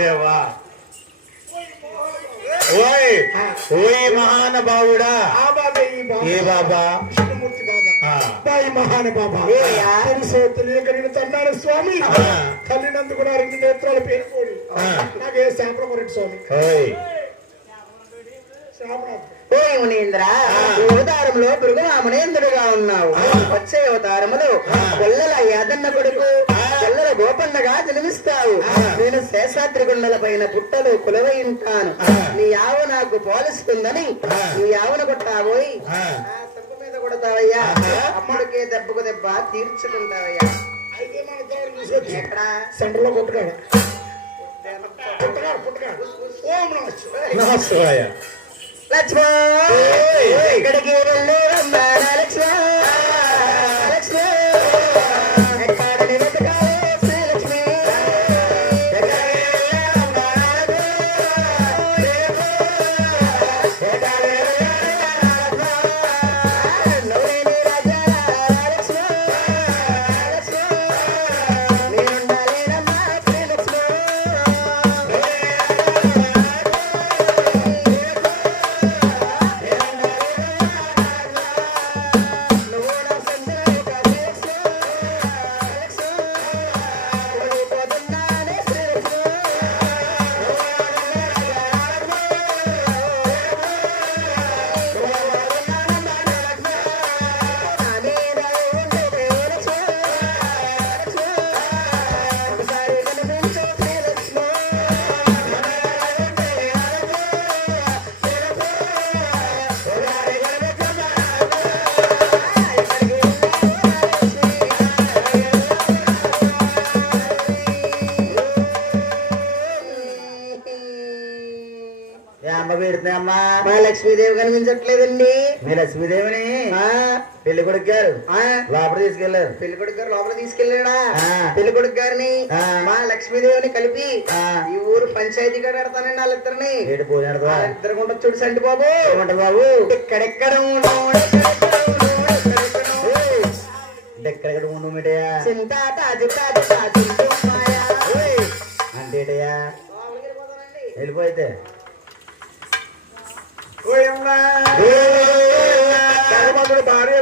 దేవా ఓయ్ ఓయ్ మహానుభావుడా ఏ బాబా కృష్ణమూర్తి బాబా బాయి మహాన బాబా తెలియక నేను తన్నాడు స్వామి తల్లినందుకు నా 2 నేత్రాలు పేరుకోడు నాకే శాంప్రమరెడ్డి స్వామి మునీంద్ర అవతారంలో భృగురామునేంద్రుడుగా ఉన్నావు. వచ్చే అవతారములు గొల్లల యాదన్న కొడుకు గొల్లల గోపన్నగా జన్మిస్తావు. నేను శేషాద్రి గుండెల పైన పుట్టలు కొలువై ఉంటాను. నీ యావ నాకు పోలుస్తుందని నీ యావను కొట్టాబోయి తప్పు మీద కొడతావయ్యా. అమ్మడికే దెబ్బకు దెబ్బ తీర్చుకుంటావయ్యా. ఎక్కడ సెంటర్లో కొట్టుకాడు లక్ష్మణ ఎక్కడికి వెళ్ళే రమ్మా లక్ష్మణ లక్ష్మణ ఎక్కడ నిలబడాలి శ్రీలక్ష్మి అమ్మా మా లక్ష్మీదేవి కనిపించట్లేదండి. మీ లక్ష్మీదేవిని పెళ్లి కొడుకు గారు లోపల తీసుకెళ్లారు. పెళ్లి కొడుకు గారు లోపల తీసుకెళ్ళాడా? పెళ్లి కొడుకు గారిని మా లక్ష్మీదేవిని కలిపి ఈ ఊరు పంచాయతీ గారు ఆడతానండి. వాళ్ళిద్దరిని ఇద్దరు ఉండదు చూడు సండి బాబు బాబు ఎక్కడెక్కడ ఎక్కడెక్కడ ఉండు మీటయా అంటేటయా వెళ్ళిపోయితే భార్య